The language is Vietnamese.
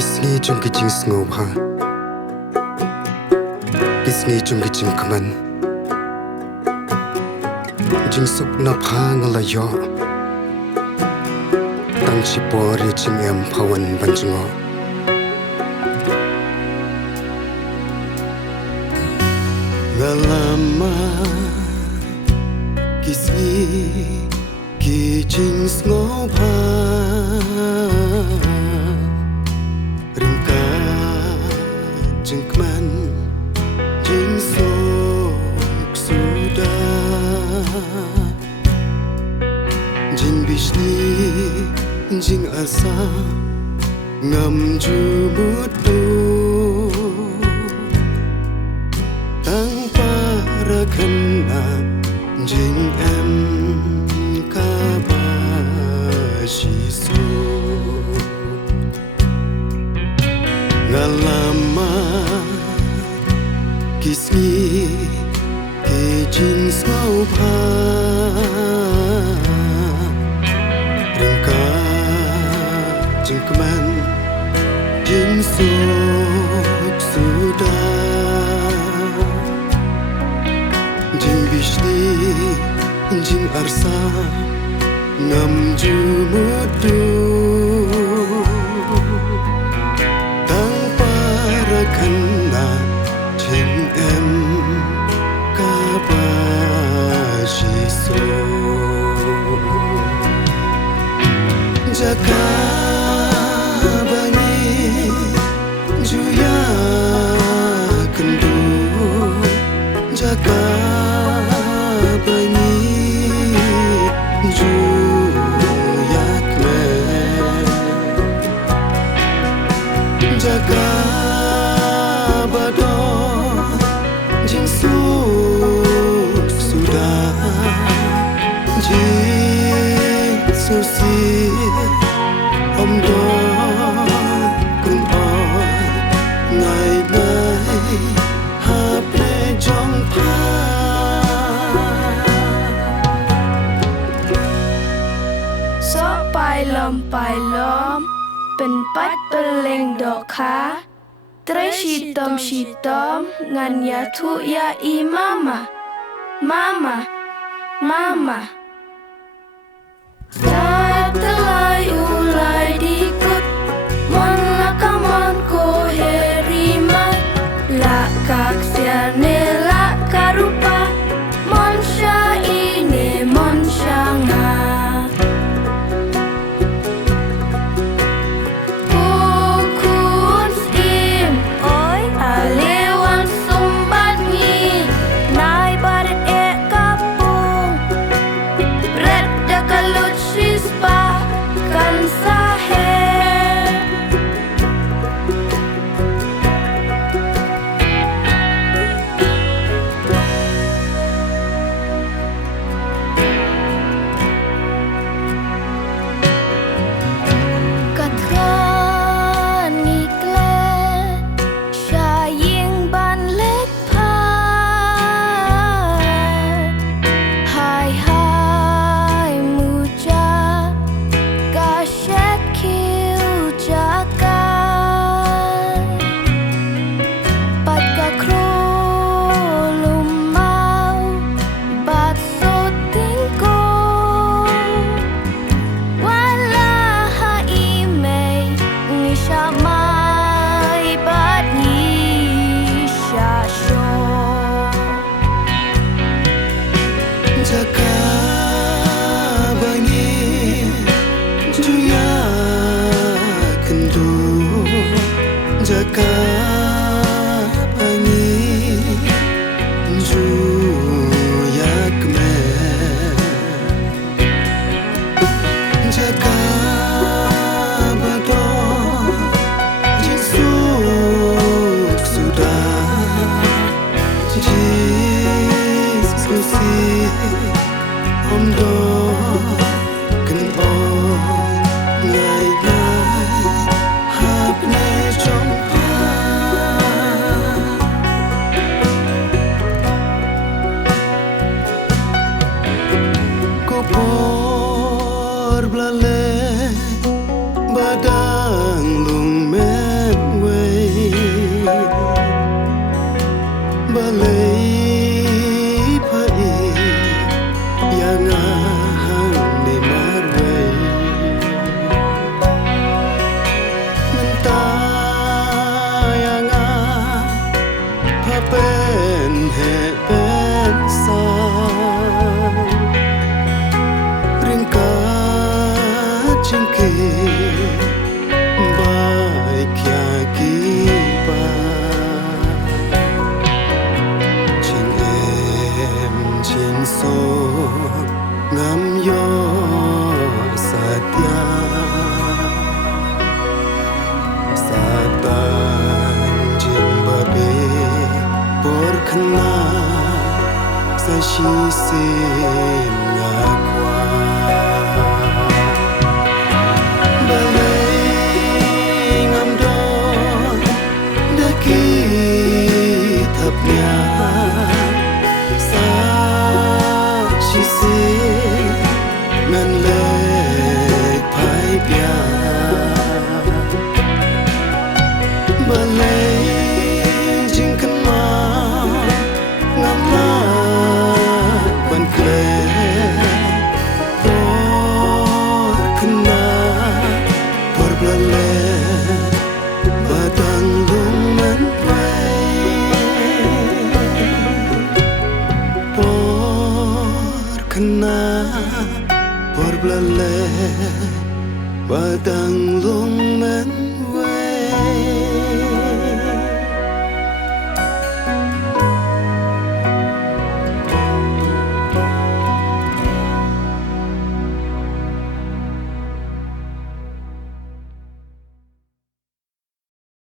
Kisngi chung ki jing sngo ha Kisngi chung ki jing kaman Jing suk na pha ngala yo Tang chi pori jing em pawan ban jungo Ngalama Kisngi ki jing sngo ha Jing kman, jing sok sudah, jing bishni, jing asa, ngam jubutu, tanpa rakana, jing em kabashisu, ngalama. Kisngi ke jing sngo pha Ringka jing keman jing sok sudah Jing bishni jing arsa ngam jumudu Tanpa rakana jing em kabashiso Jaka bangi juya kendu Jaka bangi juya kme Jaka jing suk sudah jing susi om do kun oi ngai ngai hap le jong pha so pai lom pen pat peleng dokha Tre shitom ngan ya thu ya I mama Tatalai ulai dikut Mon lakamon ko herimat La kaksiane la karupa Mon sya ine mon syanga Jaka bangi juya kendu Jaka bangi juya kme Jaka bado jing suk sudah jing susi Om do ken oi ngai ngai hap ne jong pha Ko por blale badang lung me so ngam yo satya satan jimbabe por khna sa shi sin ngakwa por blale badang lung men way